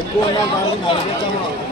Itu memang.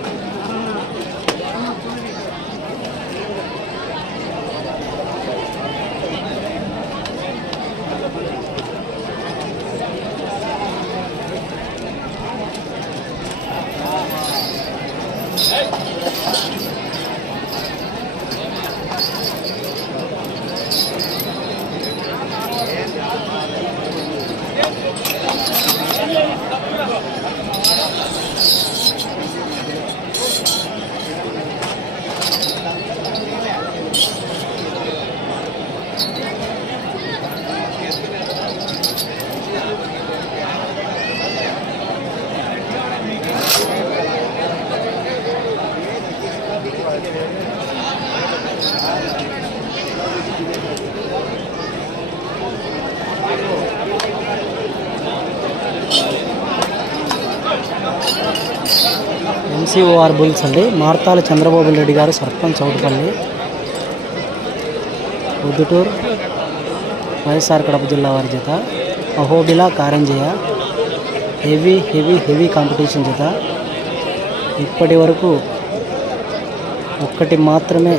MCOR bulls అండి. మార్తాల చంద్రబాబు రెడ్డి గారు సర్పంచ్ చౌటుపల్లి. ఉద్దుటూరు వైఎస్ఆర్ కడప జిల్లా వారి జత. అహోబిలా కారంజయ హెవీ హెవీ హెవీ కాంపిటీషన్ జత. ఇప్పటి వరకు ఒక్కటి మాత్రమే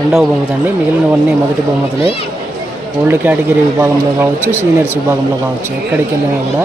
రెండవ బహుమతి అండి. మిగిలినవన్నీ మొదటి బహుమతులే. ఓల్డ్ కేటగిరీ విభాగంలో కావచ్చు సీనియర్స్ విభాగంలో కావచ్చు ఎక్కడికి వెళ్ళినా కూడా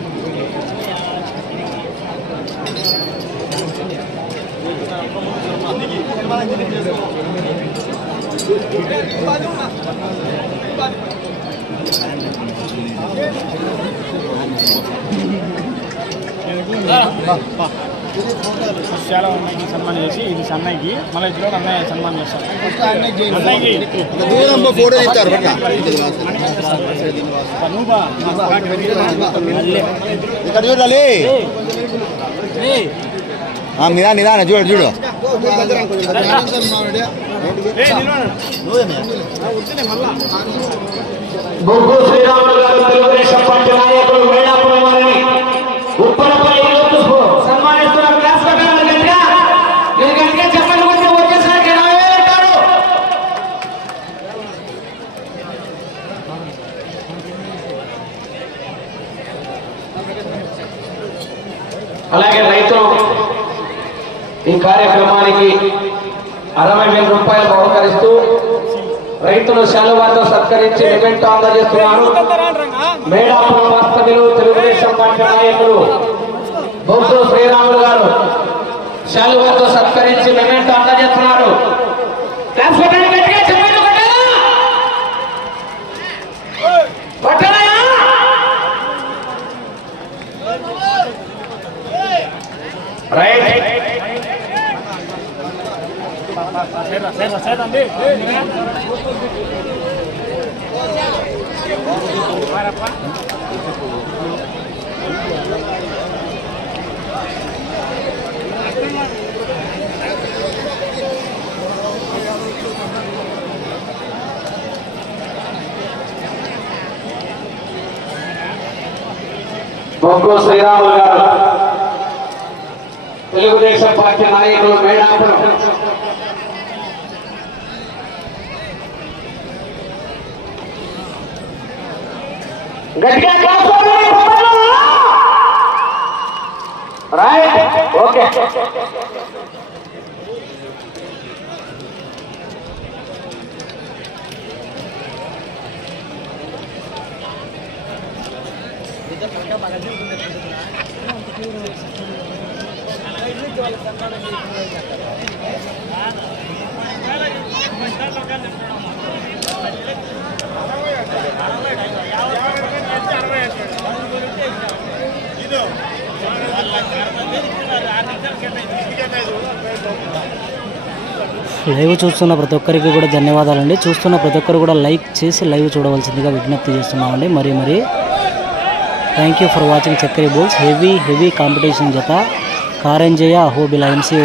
చాలా అన్నయ్యకి సన్మానం చేసి ఇది సన్నయ్యకి మళ్ళీ ఇద్దరు అన్నయ్య సన్మానం చేస్తాం అన్నయ్యకి ఫోటో. ఇక్కడ చూడాలి నిదా నిదాన చూడు చూడు. బొగ్గు శ్రీరాములు గారు సత్కరించి నిమెంటో అందజేస్తున్నారు మేడాపురం వాస్తవ్యులు తెలుగుదేశం పార్టీ నాయకులు బొగ్గు శ్రీరాములు గారు శాలువాతో సత్కరించి నిమెంటో అందజేస్తున్నారు క్లాస్ కొట్టండి గట్టిగా, రైట్ అండి. బొగ్గు శ్రీరాములు గారు తెలుగుదేశం పార్టీ నాయకులు మేడాపురం గట్టిగా కాసుకోండి రైట్ ఓకే ಯಾವ లైవ్ చూస్తున్న ప్రతి ఒక్కరికి కూడా ధన్యవాదాలండి. చూస్తున్న ప్రతి ఒక్కరు కూడా లైక్ చేసి లైవ్ చూడవలసిందిగా విజ్ఞప్తి చేస్తున్నామండి. మరి మరి థ్యాంక్ యూ ఫర్ వాచింగ్ చక్కెర బోల్స్. హెవీ హెవీ కాంపిటీషన్ జత. కారంజయ హోబిల ఎంసీ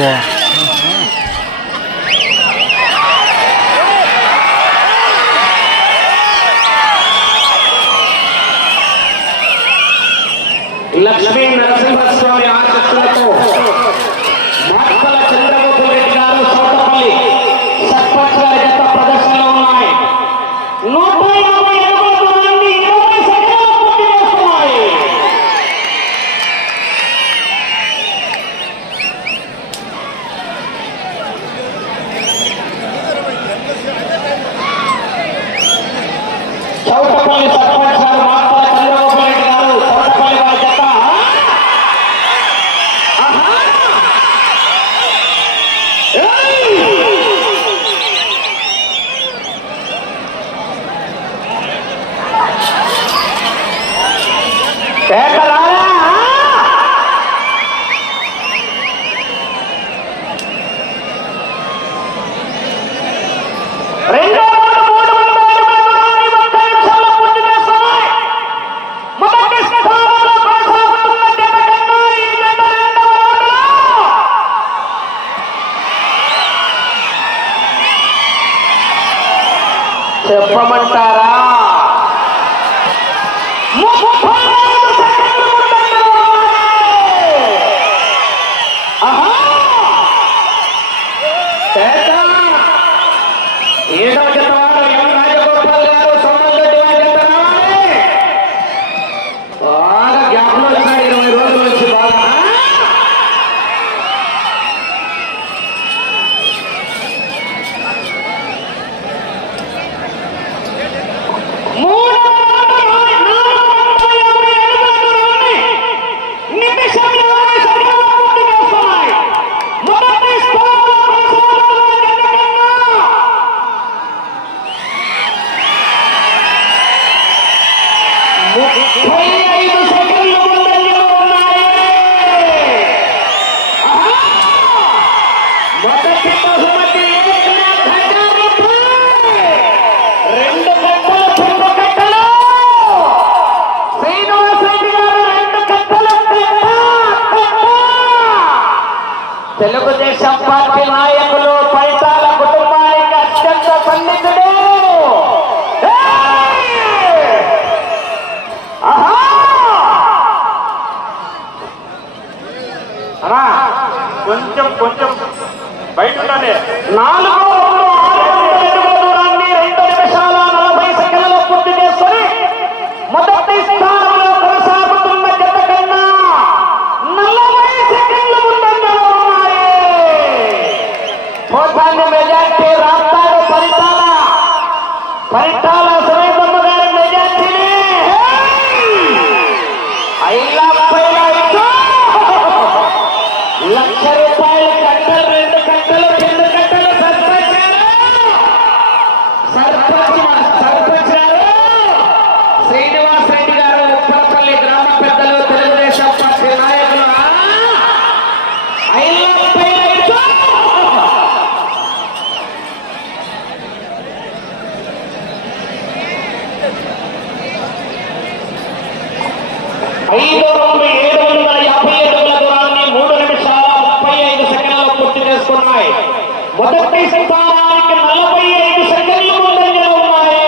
మొదటి స్థానానికి నలభై ఐదు సెకండ్లు ఉన్నాయి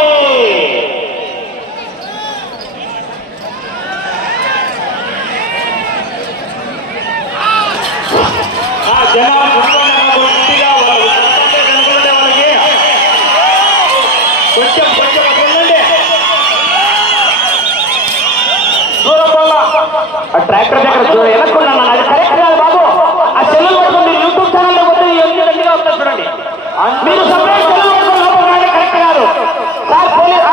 కొంచెం కొంచెం వెళ్ళండి దూరం ట్రాక్టర్ దగ్గర వెనక్కున్నాను మీరు సపరేట్ కరెక్ట్ కాదు సార్ పోలీస్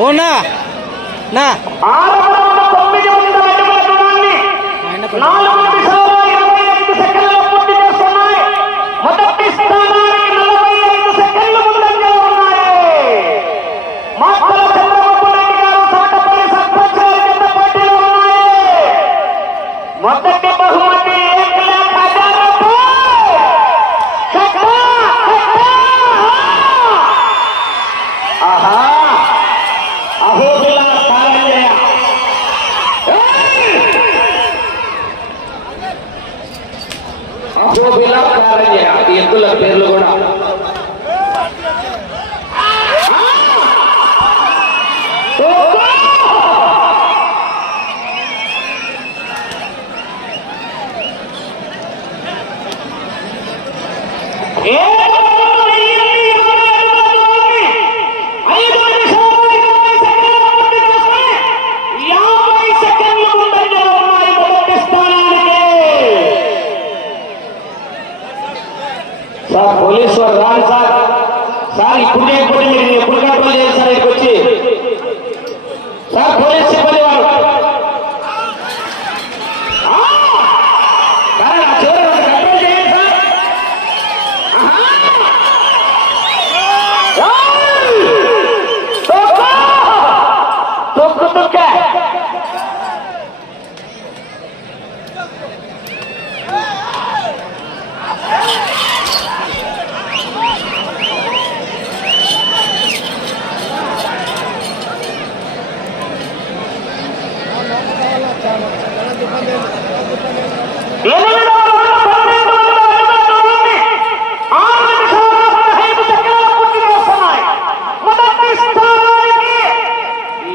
ఓనా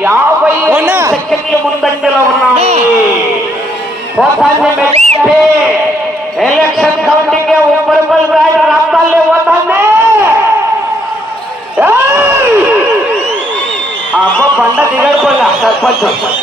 యాభై సెకండ్లు ముందంజలో ఉన్నాయి. పోతాన్ని మెచ్చే ఎలక్షన్ కౌంటింగ్ ఉప్పరిపల్లి రాయడు రక్తాలే పోతాన్ని అమ్మ పండ దిగడుకోండి సర్పంచ్.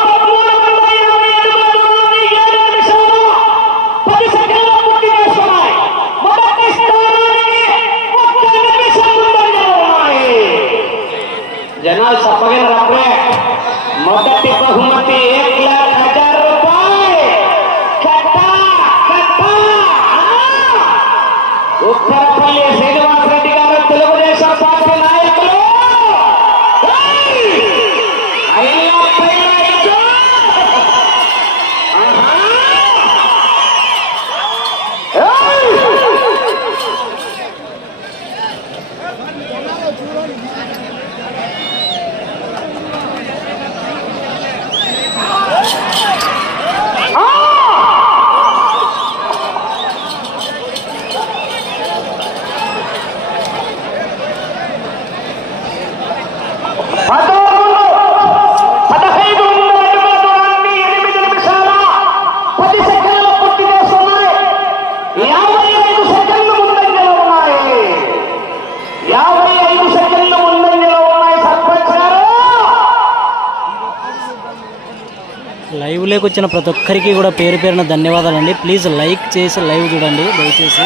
వీడియోకి వచ్చిన ప్రతి ఒక్కరికి కూడా పేరు పేరున ధన్యవాదాలండి. ప్లీజ్ లైక్ చేసి లైవ్ చూడండి దయచేసి.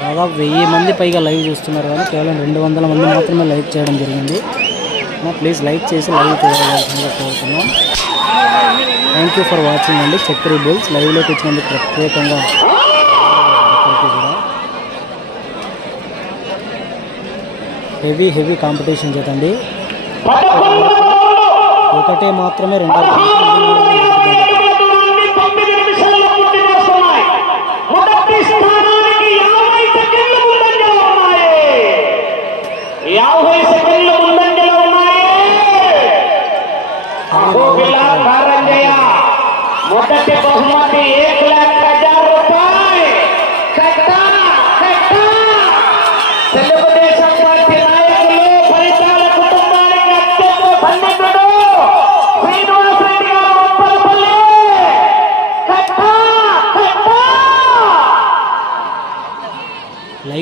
దాదాపు వెయ్యి మంది పైగా లైవ్ చూస్తున్నారు కానీ కేవలం రెండు వందల మంది మాత్రమే లైక్ చేయడం జరిగింది. ప్లీజ్ లైక్ చేసి లైవ్ చూడాల్సిందిగా కోరుతున్నాం థ్యాంక్ యూ ఫర్ వాచింగ్ అండి. చక్రీ బుల్స్ లైవ్లోకి వచ్చినందుకు ప్రత్యేకంగా హెవీ హెవీ కాంపిటీషన్ చేతండి ఒకటే మాత్రమే రెండవ మొదటి బహుమతి ఏ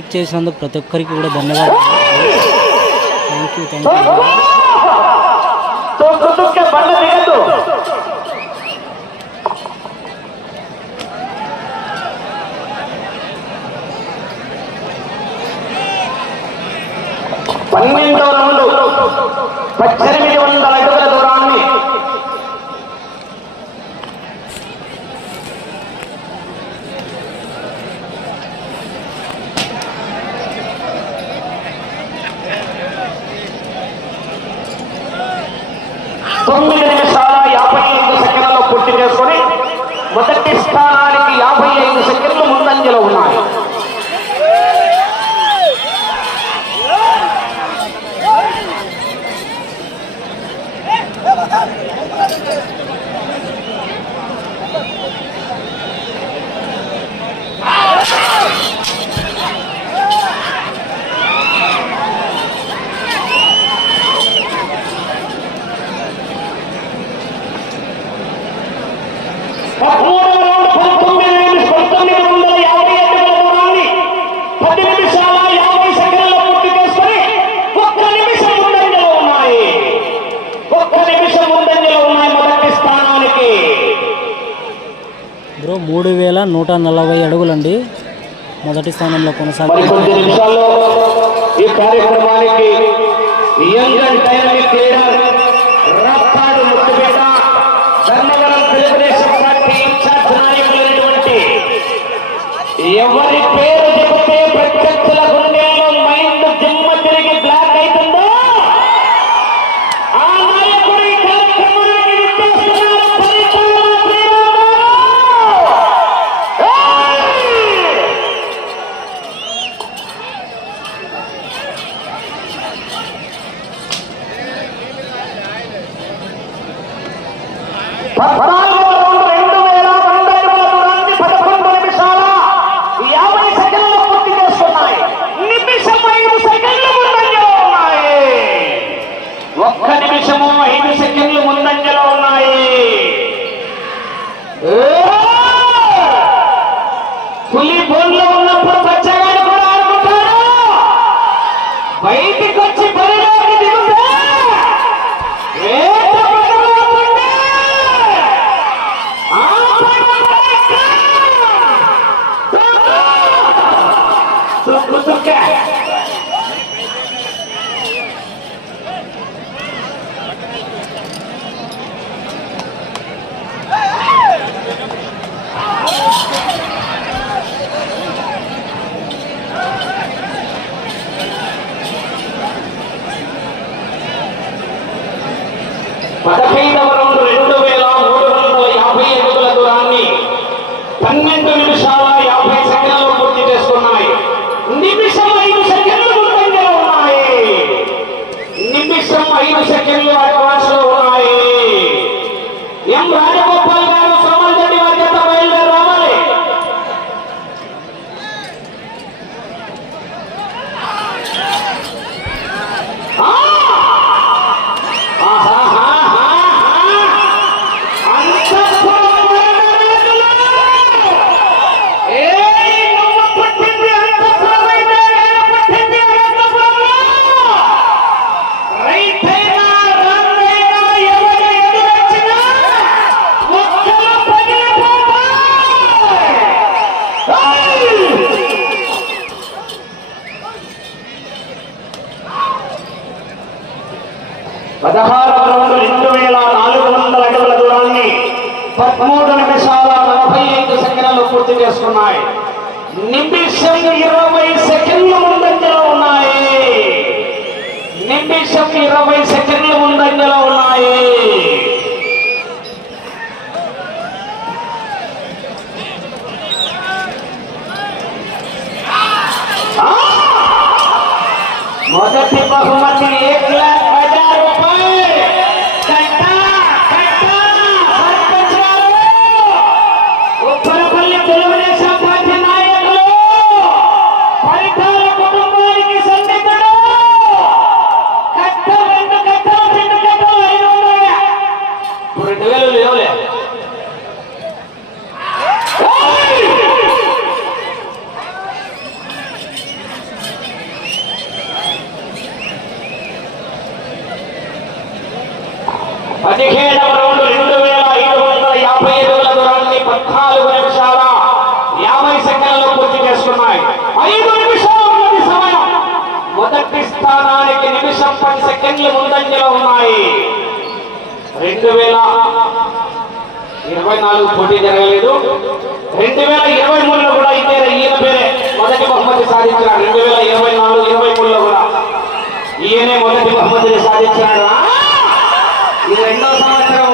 లైక్ చేసినందుకు ప్రతి ఒక్కరికి కూడా ధన్యవాదాలు. థ్యాంక్ పన్నెండవ రౌండ్ పద్దెనిమిది వందల మూడు వేల నూట నలభై అడుగులండి. మొదటి స్థానంలో కొనసాగుతుంది. एक ప్రస్థానానికి నిమిషం పది సెకండ్లు ముందంజలో ఉన్నాయి. రెండు వేల ఇరవై నాలుగు పోటీ జరగలేదు. రెండు వేల ఇరవై మూడులో కూడా ఇదే ఈయన పేరే. మొదటి బహుమతి సాధించినాడు రెండు వేల ఇరవై నాలుగు ఇరవై మూడులో కూడా. ఈయనే మొదటి బహుమతిని సాధించినాడు ఆ! ఇది రెండో సంవత్సరం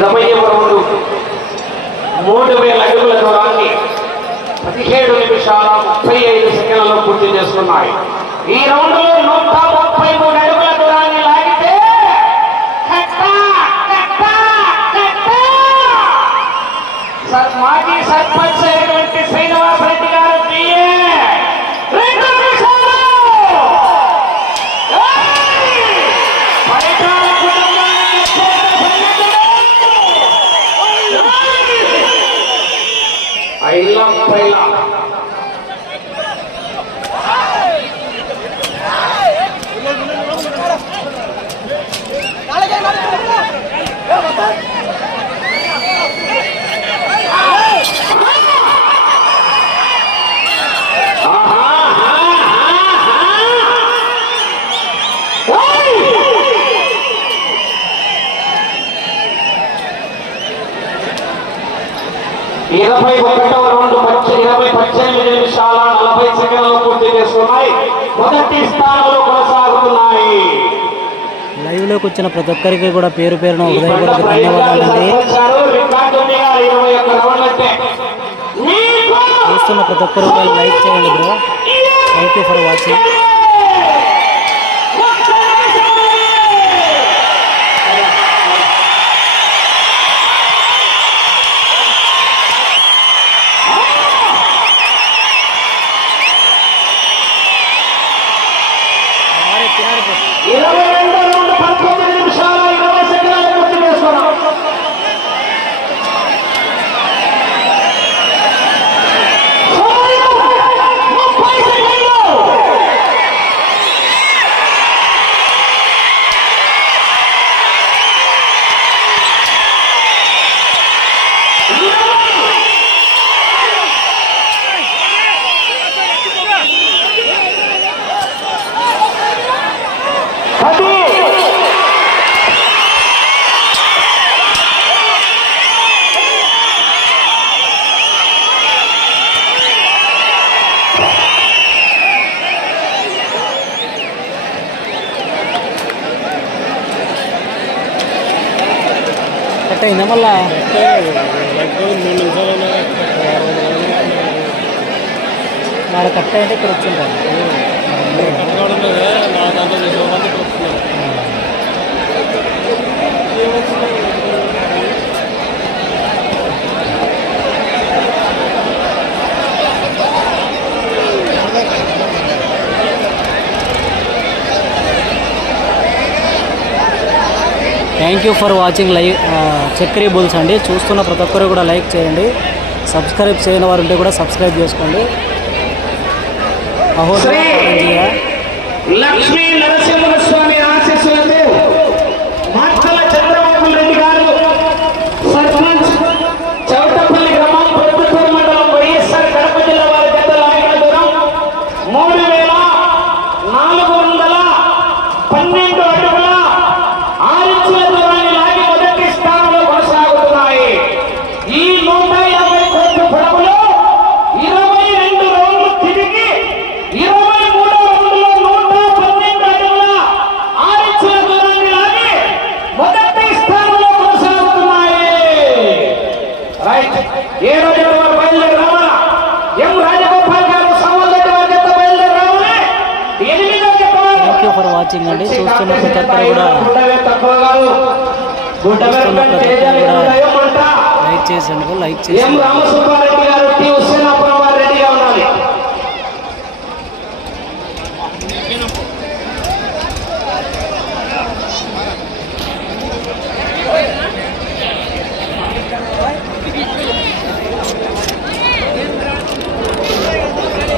ఇరవై మూడు వేల అడుగుల దూరాన్ని పదిహేడు నిమిషాల ముప్పై ఐదు సెకండ్లలో పూర్తి చేస్తున్నాయి. ఈ రౌండ్ నూట ముప్పై మూడు అడుగుల దూరాన్ని లాగితే మాజీ సర్పంచ్ అయినటువంటి శ్రీనివాస ఒకటవ రౌండ్ ఇరవై పద్దెనిమిది నిమిషాల నలభై సెకండ్లు పూర్తి చేసుకున్నాయి మొదటి స్థానంలో కొనసాగుతున్నాయి. లైవ్లోకి వచ్చిన ప్రతి ఒక్కరికి కూడా పేరు పేరున హృదయపూర్వక ధన్యవాదాలండి చూస్తున్న ప్రతి ఒక్కరు లైక్ చేయండి bro. Thank you for watching అంటే ఇక్కడ వచ్చింటారు thank you for watching live Chakri bulls అండి. చూస్తున్న ప్రతి ఒక్కరు కూడా లైక్ చేయండి. సబ్స్క్రైబ్ చేయని వారు ఉంటే కూడా సబ్స్క్రైబ్ చేసుకోండి. లక్ష్మీ నరసింహస్వామి